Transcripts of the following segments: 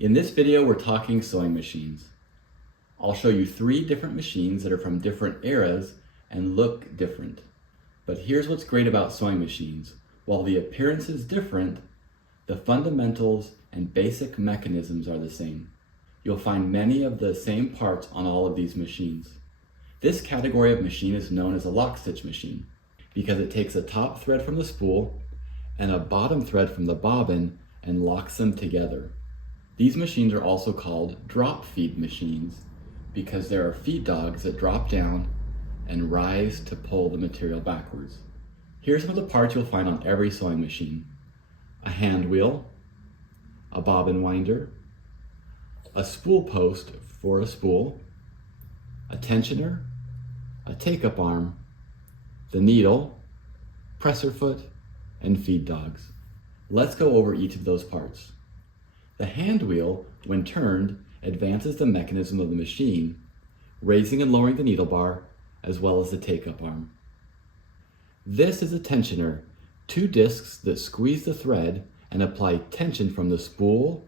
In this video, we're talking sewing machines. I'll show you 3 different machines that are from different eras and look different. But here's what's great about sewing machines. While the appearance is different, the fundamentals and basic mechanisms are the same. You'll find many of the same parts on all of these machines. This category of machine is known as a lock stitch machine because it takes a top thread from the spool and a bottom thread from the bobbin and locks them together. These machines are also called drop feed machines because there are feed dogs that drop down and rise to pull the material backwards. Here's some of the parts you'll find on every sewing machine: a hand wheel, a bobbin winder, a spool post for a spool, a tensioner, a take-up arm, the needle, presser foot, and feed dogs. Let's go over each of those parts. The hand wheel, when turned, advances the mechanism of the machine, raising and lowering the needle bar, as well as the take-up arm. This is a tensioner, 2 discs that squeeze the thread and apply tension from the spool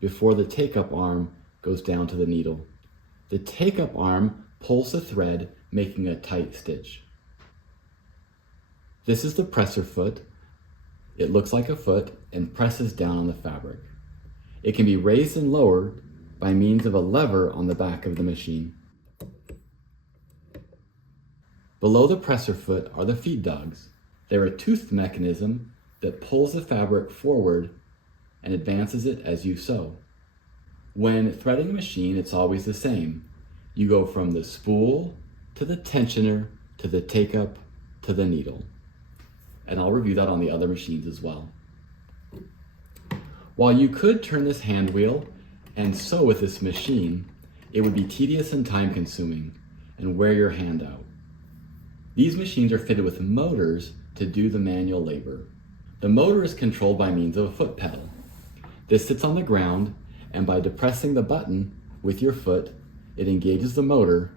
before the take-up arm goes down to the needle. The take-up arm pulls the thread, making a tight stitch. This is the presser foot. It looks like a foot and presses down on the fabric. It can be raised and lowered by means of a lever on the back of the machine. Below the presser foot are the feed dogs. They're a toothed mechanism that pulls the fabric forward and advances it as you sew. When threading a machine, it's always the same. You go from the spool to the tensioner to the take-up to the needle. And I'll review that on the other machines as well. While you could turn this hand wheel and sew with this machine, it would be tedious and time consuming and wear your hand out. These machines are fitted with motors to do the manual labor. The motor is controlled by means of a foot pedal. This sits on the ground, and by depressing the button with your foot, it engages the motor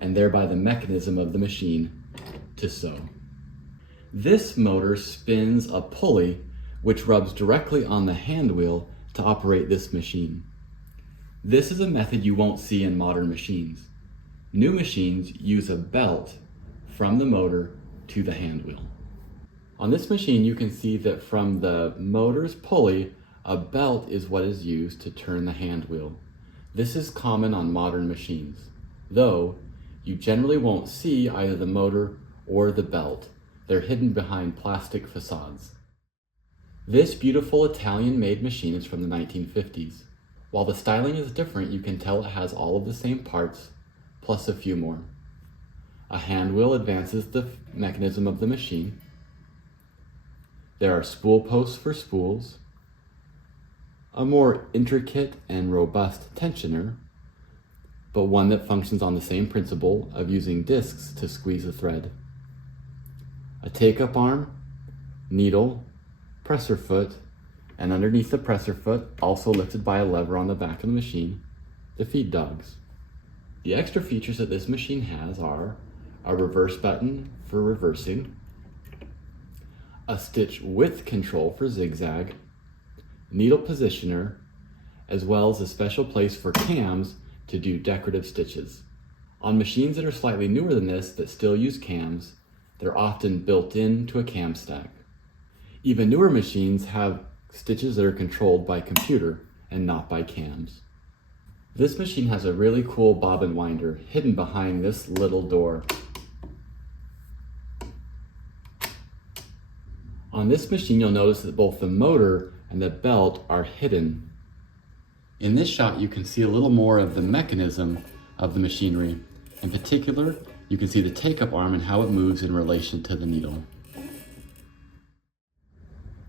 and thereby the mechanism of the machine to sew. This motor spins a pulley which rubs directly on the hand wheel to operate this machine. This is a method you won't see in modern machines. New machines use a belt from the motor to the hand wheel. On this machine, you can see that from the motor's pulley, a belt is what is used to turn the hand wheel. This is common on modern machines, though you generally won't see either the motor or the belt. They're hidden behind plastic facades. This beautiful Italian-made machine is from the 1950s. While the styling is different, you can tell it has all of the same parts, plus a few more. A hand wheel advances the mechanism of the machine. There are spool posts for spools, a more intricate and robust tensioner, but one that functions on the same principle of using discs to squeeze a thread. A take-up arm, needle, presser foot, and underneath the presser foot, also lifted by a lever on the back of the machine, the feed dogs. The extra features that this machine has are a reverse button for reversing, a stitch width control for zigzag, needle positioner, as well as a special place for cams to do decorative stitches. On machines that are slightly newer than this that still use cams, they're often built into a cam stack. Even newer machines have stitches that are controlled by computer and not by cams. This machine has a really cool bobbin winder hidden behind this little door. On this machine, you'll notice that both the motor and the belt are hidden. In this shot, you can see a little more of the mechanism of the machinery. In particular, you can see the take-up arm and how it moves in relation to the needle.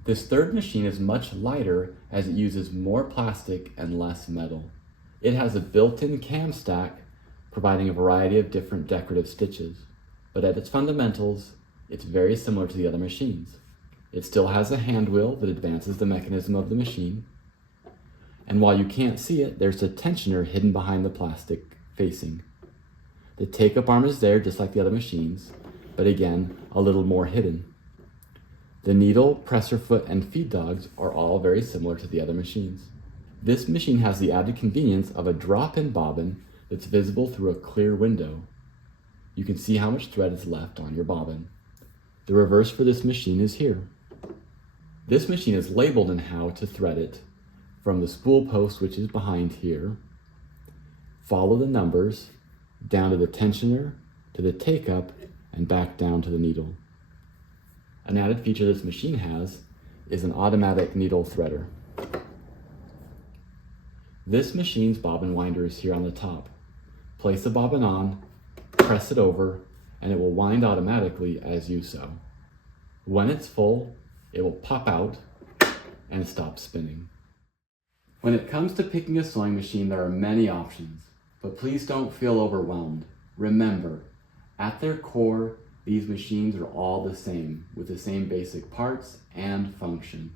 This third machine is much lighter as it uses more plastic and less metal. It has a built-in cam stack, providing a variety of different decorative stitches. But at its fundamentals, it's very similar to the other machines. It still has a hand wheel that advances the mechanism of the machine. And while you can't see it, there's a tensioner hidden behind the plastic facing. The take-up arm is there just like the other machines, but again, a little more hidden. The needle, presser foot, and feed dogs are all very similar to the other machines. This machine has the added convenience of a drop-in bobbin that's visible through a clear window. You can see how much thread is left on your bobbin. The reverse for this machine is here. This machine is labeled in how to thread it. From the spool post, which is behind here, follow the numbers down to the tensioner, to the take-up, and back down to the needle. An added feature this machine has is an automatic needle threader. This machine's bobbin winder is here on the top. Place the bobbin on, press it over, and it will wind automatically as you sew. When it's full, it will pop out and stop spinning. When it comes to picking a sewing machine, there are many options, but please don't feel overwhelmed. Remember, at their core, these machines are all the same, with the same basic parts and function,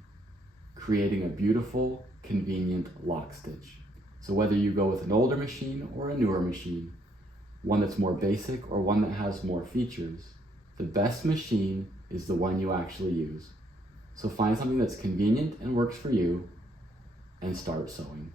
creating a beautiful, convenient lock stitch. So whether you go with an older machine or a newer machine, one that's more basic or one that has more features, the best machine is the one you actually use. So find something that's convenient and works for you and start sewing.